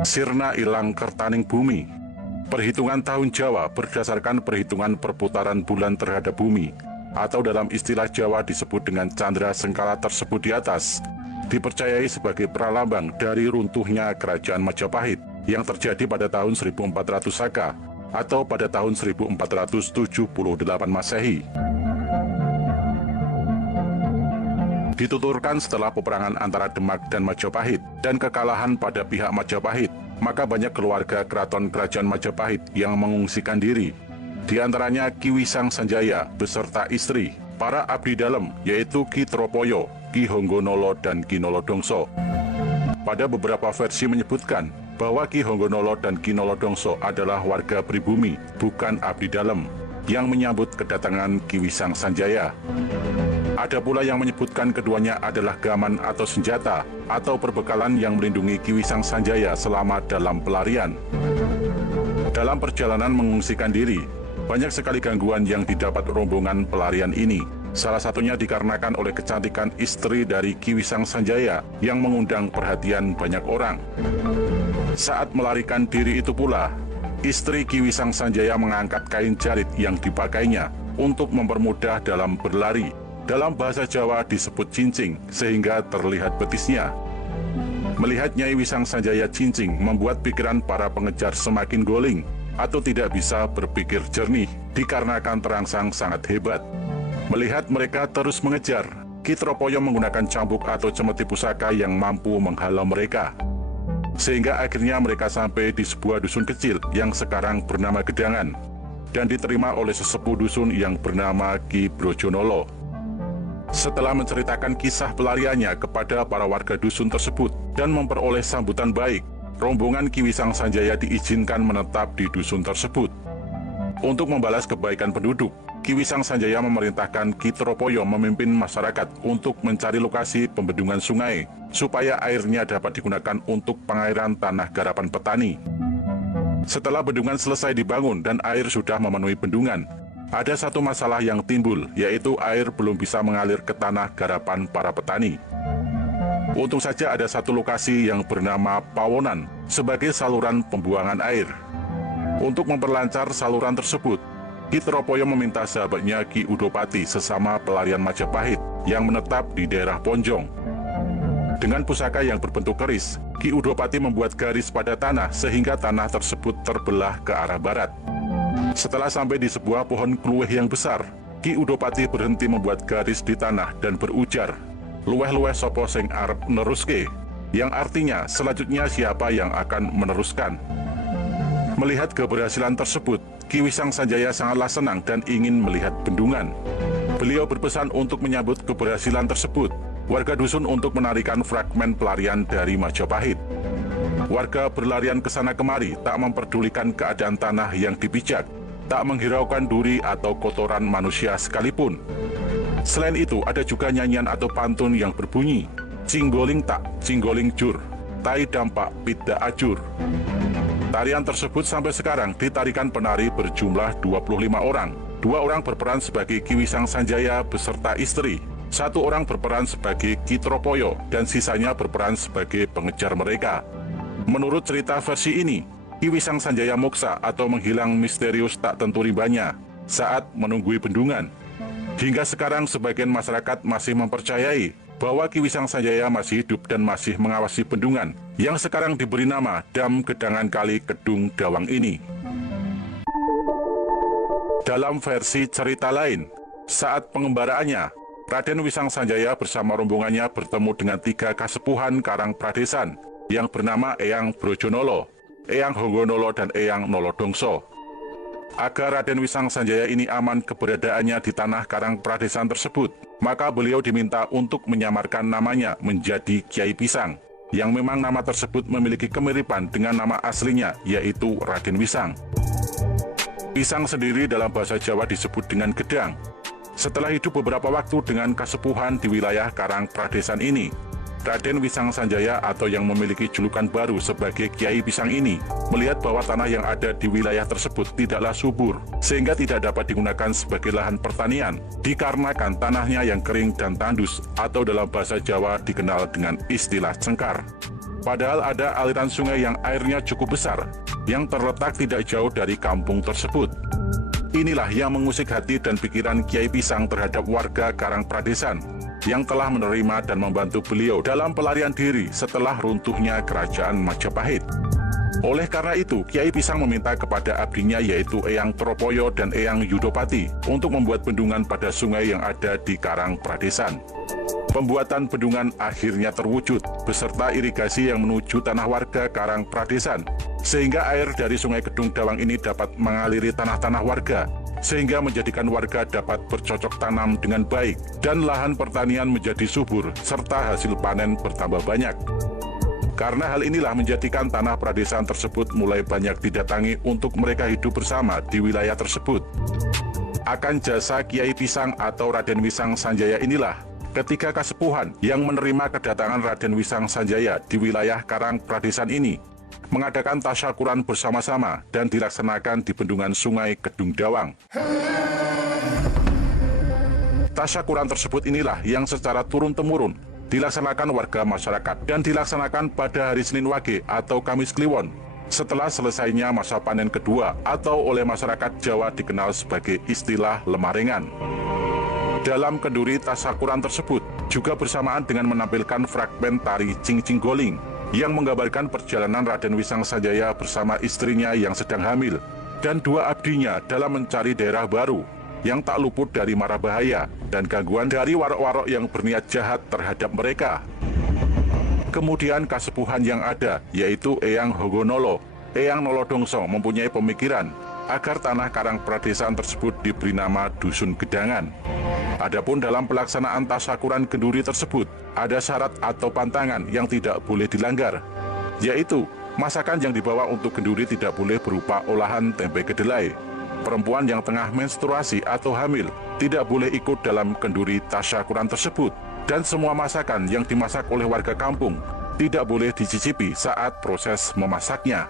Sirna ilang kertaning bumi. Perhitungan tahun Jawa berdasarkan perhitungan perputaran bulan terhadap bumi, atau dalam istilah Jawa disebut dengan candra sengkala tersebut di atas, dipercayai sebagai pralambang dari runtuhnya kerajaan Majapahit yang terjadi pada tahun 1400 Saka atau pada tahun 1478 Masehi. Dituturkan setelah peperangan antara Demak dan Majapahit dan kekalahan pada pihak Majapahit, maka banyak keluarga keraton kerajaan Majapahit yang mengungsikan diri. Di antaranya Ki Wisang Sanjaya beserta istri, para abdi dalam yaitu Ki Tropoyo, Ki Honggonolo, dan Ki Nolodongso. Pada beberapa versi menyebutkan bahwa Ki Honggonolo dan Ki Nolodongso adalah warga pribumi, bukan abdi dalam, yang menyambut kedatangan Ki Wisang Sanjaya. Ada pula yang menyebutkan keduanya adalah gaman atau senjata atau perbekalan yang melindungi Ki Wisang Sanjaya selama dalam pelarian. Dalam perjalanan mengungsikan diri, banyak sekali gangguan yang didapat rombongan pelarian ini. Salah satunya dikarenakan oleh kecantikan istri dari Ki Wisang Sanjaya yang mengundang perhatian banyak orang. Saat melarikan diri itu pula, istri Ki Wisang Sanjaya mengangkat kain jarit yang dipakainya untuk mempermudah dalam berlari. Dalam bahasa Jawa disebut cincing, sehingga terlihat betisnya. Melihat Nyai Wisang Sanjaya cincing membuat pikiran para pengejar semakin goling atau tidak bisa berpikir jernih dikarenakan terangsang sangat hebat. Melihat mereka terus mengejar, Ki Tropoyo menggunakan cambuk atau cemeti pusaka yang mampu menghalau mereka. Sehingga akhirnya mereka sampai di sebuah dusun kecil yang sekarang bernama Gedangan dan diterima oleh sesepuh dusun yang bernama Ki Brojonolo. Setelah menceritakan kisah pelariannya kepada para warga dusun tersebut dan memperoleh sambutan baik, rombongan Ki Wisang Sanjaya diizinkan menetap di dusun tersebut. Untuk membalas kebaikan penduduk, Ki Wisang Sanjaya memerintahkan Ki Tropoyo memimpin masyarakat untuk mencari lokasi pembendungan sungai, supaya airnya dapat digunakan untuk pengairan tanah garapan petani. Setelah bendungan selesai dibangun dan air sudah memenuhi bendungan, ada satu masalah yang timbul, yaitu air belum bisa mengalir ke tanah garapan para petani. Untung saja ada satu lokasi yang bernama Pawonan sebagai saluran pembuangan air. Untuk memperlancar saluran tersebut, Ki Tropoyo meminta sahabatnya Ki Udopati sesama pelarian Majapahit yang menetap di daerah Ponjong. Dengan pusaka yang berbentuk keris, Ki Udopati membuat garis pada tanah sehingga tanah tersebut terbelah ke arah barat. Setelah sampai di sebuah pohon kluweh yang besar, Ki Udopati berhenti membuat garis di tanah dan berujar, "Luweh-luweh sopo sing arep neruske," yang artinya selanjutnya siapa yang akan meneruskan. Melihat keberhasilan tersebut, Ki Wisang Sanjaya sangatlah senang dan ingin melihat bendungan. Beliau berpesan untuk menyambut keberhasilan tersebut, warga dusun untuk menarikan fragmen pelarian dari Majapahit. Warga berlarian ke sana kemari, tak memperdulikan keadaan tanah yang dipijak, tak menghiraukan duri atau kotoran manusia sekalipun. Selain itu, ada juga nyanyian atau pantun yang berbunyi, "Cinggoling tak, cinggoling jur, tai dampak pida ajur." Tarian tersebut sampai sekarang ditarikan penari berjumlah 25 orang. 2 orang berperan sebagai Ki Wisang Sanjaya beserta istri, 1 orang berperan sebagai Ki Tropoyo, dan sisanya berperan sebagai pengejar mereka. Menurut cerita versi ini, Ki Wisang Sanjaya moksa atau menghilang misterius tak tentu rimbanya saat menunggui bendungan. Hingga sekarang sebagian masyarakat masih mempercayai bahwa Ki Wisang Sanjaya masih hidup dan masih mengawasi bendungan yang sekarang diberi nama Dam Gedangan Kali Kedung Dawang ini. Dalam versi cerita lain, saat pengembaraannya, Raden Wisang Sanjaya bersama rombongannya bertemu dengan 3 kasepuhan Karang Pradesan yang bernama Eyang Brojonolo, Eyang Honggonolo, dan Eyang Nolodongso. Agar Raden Wisang Sanjaya ini aman keberadaannya di tanah Karang Pradesan tersebut, maka beliau diminta untuk menyamarkan namanya menjadi Kiai Pisang, yang memang nama tersebut memiliki kemiripan dengan nama aslinya, yaitu Raden Wisang. Pisang sendiri dalam bahasa Jawa disebut dengan gedang. Setelah hidup beberapa waktu dengan kasepuhan di wilayah Karang Pradesan ini, Raden Wisang Sanjaya atau yang memiliki julukan baru sebagai Kiai Pisang ini melihat bahwa tanah yang ada di wilayah tersebut tidaklah subur, sehingga tidak dapat digunakan sebagai lahan pertanian dikarenakan tanahnya yang kering dan tandus atau dalam bahasa Jawa dikenal dengan istilah cengkar. Padahal ada aliran sungai yang airnya cukup besar, yang terletak tidak jauh dari kampung tersebut. Inilah yang mengusik hati dan pikiran Kiai Pisang terhadap warga Karang Pradesan, yang telah menerima dan membantu beliau dalam pelarian diri setelah runtuhnya kerajaan Majapahit. Oleh karena itu, Kiai Pisang meminta kepada abdinya yaitu Eyang Tropoyo dan Eyang Yudopati untuk membuat bendungan pada sungai yang ada di Karang Pradesan. Pembuatan bendungan akhirnya terwujud beserta irigasi yang menuju tanah warga Karang Pradesan, sehingga air dari Sungai Kedung Dawang ini dapat mengaliri tanah-tanah warga, sehingga menjadikan warga dapat bercocok tanam dengan baik dan lahan pertanian menjadi subur serta hasil panen bertambah banyak. Karena hal inilah menjadikan tanah Pradesan tersebut mulai banyak didatangi untuk mereka hidup bersama di wilayah tersebut. Akan jasa Kiai Pisang atau Raden Wisang Sanjaya inilah, ketika Kasepuhan yang menerima kedatangan Raden Wisang Sanjaya di wilayah Karang Pradesan ini, mengadakan tasyakuran bersama-sama dan dilaksanakan di bendungan Sungai Kedung Dawang. Tasyakuran tersebut inilah yang secara turun-temurun dilaksanakan warga masyarakat dan dilaksanakan pada hari Senin Wage atau Kamis Kliwon setelah selesainya masa panen kedua atau oleh masyarakat Jawa dikenal sebagai istilah lemarengan. Dalam kenduri tasyakuran tersebut juga bersamaan dengan menampilkan fragmen tari Cing-Cing Goling yang menggambarkan perjalanan Raden Wisang Sanjaya bersama istrinya yang sedang hamil dan dua abdinya dalam mencari daerah baru yang tak luput dari mara bahaya dan gangguan dari warok-warok yang berniat jahat terhadap mereka. Kemudian Kasepuhan yang ada, yaitu Eyang Hogonolo, Eyang Nolodongso mempunyai pemikiran agar tanah Karang Pradesan tersebut diberi nama Dusun Gedangan. Adapun dalam pelaksanaan tasyakuran kenduri tersebut, ada syarat atau pantangan yang tidak boleh dilanggar, yaitu masakan yang dibawa untuk kenduri tidak boleh berupa olahan tempe kedelai. Perempuan yang tengah menstruasi atau hamil tidak boleh ikut dalam kenduri tasyakuran tersebut, dan semua masakan yang dimasak oleh warga kampung tidak boleh dicicipi saat proses memasaknya.